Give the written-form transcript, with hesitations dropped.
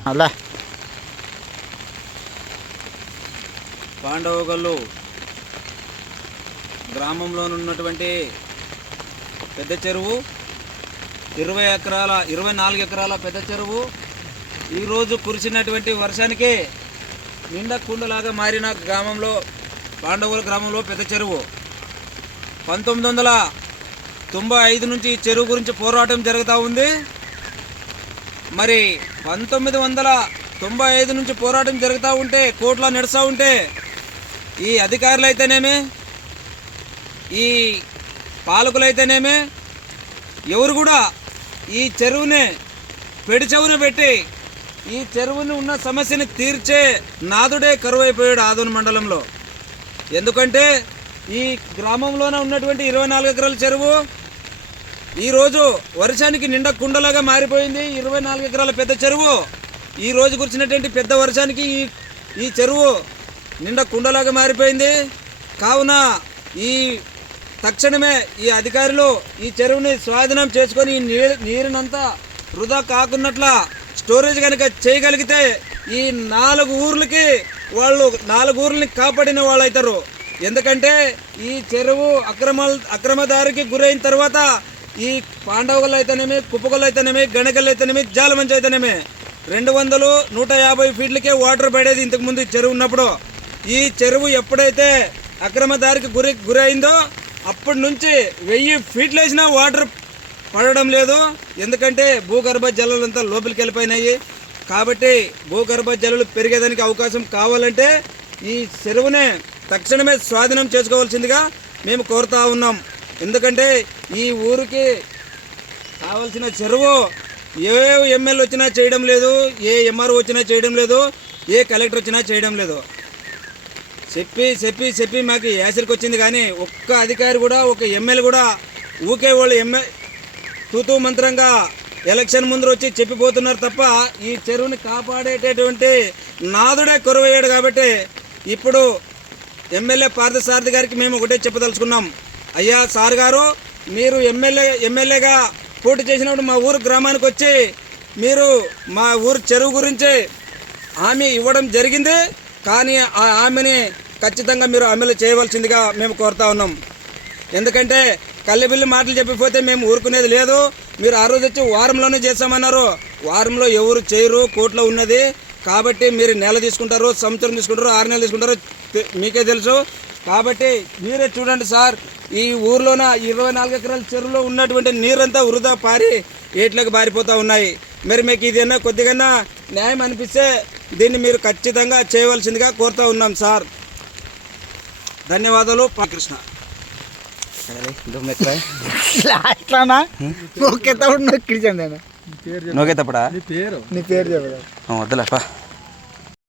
అలా పాండవగల్లు గ్రామంలోనున్నటువంటి పెద్ద చెరువు 24 ఎకరాల పెద్ద చెరువు ఈరోజు కురిసినటువంటి వర్షానికి నిండా కుండలాగా మారిన గ్రామంలో పాండవగల్లు గ్రామంలో పెద్ద చెరువు 1995 నుంచి ఈ చెరువు గురించి పోరాటం జరుగుతూ ఉంది. మరి 1995 నుంచి పోరాటం జరుగుతూ ఉంటే కోర్టులో నడుస్తూ ఉంటే ఈ అధికారులు అయితేనేమి ఈ పాలకులైతేనేమి ఎవరు కూడా ఈ చెరువుని పెడిచెవున పెట్టి ఈ చెరువుని ఉన్న సమస్యని తీర్చే నాదుడే కరువైపోయాడు ఆదోని మండలంలో. ఎందుకంటే ఈ గ్రామంలోనే ఉన్నటువంటి 24 ఎకరాల చెరువు ఈరోజు వర్షానికి నిండా కుండలాగా మారిపోయింది. 24 ఎకరాల పెద్ద చెరువు ఈ రోజు కురిసినటువంటి పెద్ద వర్షానికి ఈ చెరువు నిండా కుండలాగా మారిపోయింది. కావున ఈ తక్షణమే ఈ అధికారులు ఈ చెరువుని స్వాధీనం చేసుకొని ఈ నీరునంతా వృధా కాకున్నట్ల స్టోరేజ్ కనుక చేయగలిగితే ఈ 4 ఊర్లకి వాళ్ళు 4 ఊర్లని కాపాడిన వాళ్ళు అవుతారు. ఎందుకంటే ఈ చెరువు అక్రమదారికి గురైన తర్వాత ఈ పాండవగల్లు అయితేనేమి, కుప్పగల్లు అయితేనేమి, గణగల్లు అయితేనేమి, జాలమంచి అయితేనేమి 200-150 ఫీట్లకే వాటర్ పడేది ఇంతకుముందు ఈ చెరువు ఉన్నప్పుడు. ఈ చెరువు ఎప్పుడైతే అక్రమదారికి గురైందో అప్పటి నుంచి 1000 ఫీట్లు వేసినా వాటర్ పడడం లేదు. ఎందుకంటే భూగర్భ జలాలంతా లోపలికి వెళ్ళిపోయినాయి. కాబట్టి భూగర్భ జలాలు పెరిగేదానికి అవకాశం కావాలంటే ఈ చెరువునే తక్షణమే స్వాధీనం చేసుకోవాల్సిందిగా మేము కోరుతా ఉన్నాం. ఎందుకంటే ఈ ఊరికి కావాల్సిన చెరువు ఏ ఎమ్మెల్యే వచ్చినా చేయడం లేదు, ఏ ఎంఆర్ఓ వచ్చినా చేయడం లేదు, ఏ కలెక్టర్ వచ్చినా చేయడం లేదు. చెప్పి మాకు యాసరికి వచ్చింది. కానీ ఒక్క అధికారి కూడా, ఒక ఎమ్మెల్యే కూడా ఊకే వాళ్ళు తూతూ మంత్రంగా ఎలక్షన్ ముందు వచ్చి చెప్పిపోతున్నారు తప్ప ఈ చెరువుని కాపాడేటటువంటి నాదుడే కొరవయ్యాడు. కాబట్టి ఇప్పుడు ఎమ్మెల్యే పార్థసారథి గారికి మేము ఒకటే చెప్పదలుచుకున్నాం. అయ్యా సార్ గారు, మీరు ఎమ్మెల్యేగా పోటీ చేసినప్పుడు మా ఊరు గ్రామానికి వచ్చి మీరు మా ఊరు చెరువు గురించి హామీ ఇవ్వడం జరిగింది. కానీ ఆ హామీని ఖచ్చితంగా మీరు అమలు చేయవలసిందిగా మేము కోరుతా ఉన్నాం. ఎందుకంటే కళ్ళబిల్లి మాటలు చెప్పిపోతే మేము ఊరుకునేది లేదు. మీరు ఆ రోజు వచ్చి వారంలోనే చేస్తామన్నారు. వారంలో ఎవరు చేయరు, కోర్టులో ఉన్నది. కాబట్టి మీరు నెల తీసుకుంటారు, సంవత్సరం తీసుకుంటారు, 6 నెలలు తీసుకుంటారు, మీకే తెలుసు. కాబట్టి మీరే చూడండి సార్, ఈ ఊర్లోన 24 ఎకరాల చెరువులో ఉన్నటువంటి నీరంతా వృధా పారి ఏట్లోకి బారిపోతూ ఉన్నాయి. మరి మీకు ఇదేనా కొద్దిగా న్యాయం అనిపిస్తే దీన్ని మీరు ఖచ్చితంగా చేయవలసిందిగా కోరుతూ ఉన్నాం సార్. ధన్యవాదాలు. కృష్ణ నొక్కేటప్పుడు నొక్కించండి. నొక్కేటప్పుడా నీ పేరు చెప్పదా వద్దులేపా.